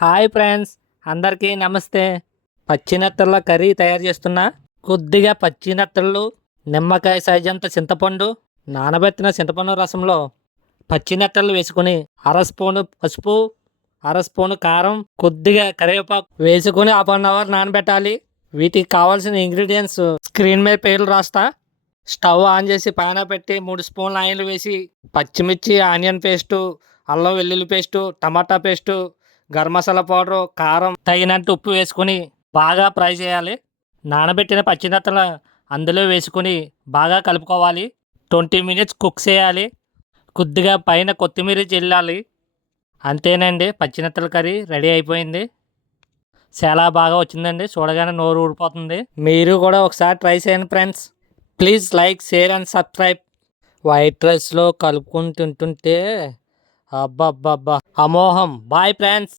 Hi friends, అందరికీ నమస్తే. పచ్చినత్తళ్ళ curry తయారు చేస్తున్నా. కొద్దిగా పచ్చినత్తళ్ళు, నిమ్మకాయ సైజ్ అంత చింతపండు, నానబెట్టిన చింతపండు రసంలో పచ్చినత్తళ్ళు వేసుకుని అర స్పూను పసుపు, అర స్పూను కారం, కొద్దిగా కరివేపాకు వేసుకుని 1/2 అవర్ నానబెట్టాలి. వీటికి కావాల్సిన ఇంగ్రీడియంట్స్ స్క్రీన్ మీద పేర్లు రాస్తా. స్టవ్ ఆన్ చేసి పైన పెట్టి 3 స్పూన్ల ఆయిల్ వేసి పచ్చిమిర్చి, ఆనియన్ పేస్టు, అల్లం వెల్లుల్లి పేస్టు, టమాటా పేస్టు, గరం మసాలా పౌడరు, కారం, తగినంత ఉప్పు వేసుకొని బాగా ఫ్రై చేయాలి. నానబెట్టిన పచ్చినత్తలు అందులో వేసుకుని బాగా కలుపుకోవాలి. 20 మినిట్స్ కుక్ చేయాలి. కొద్దిగా పైన కొత్తిమీర చల్లాలి. అంతేనండి, పచ్చినత్తల కర్రీ రెడీ అయిపోయింది. చాలా బాగా వచ్చిందండి, చూడగానే నోరు ఊడిపోతుంది. మీరు కూడా ఒకసారి ట్రై చేయండి friends. Please like, share and subscribe. White రైస్లో కలుపుకొని తింటుంటే అబ్బబ్బబ్బా అమోహం. Bye friends.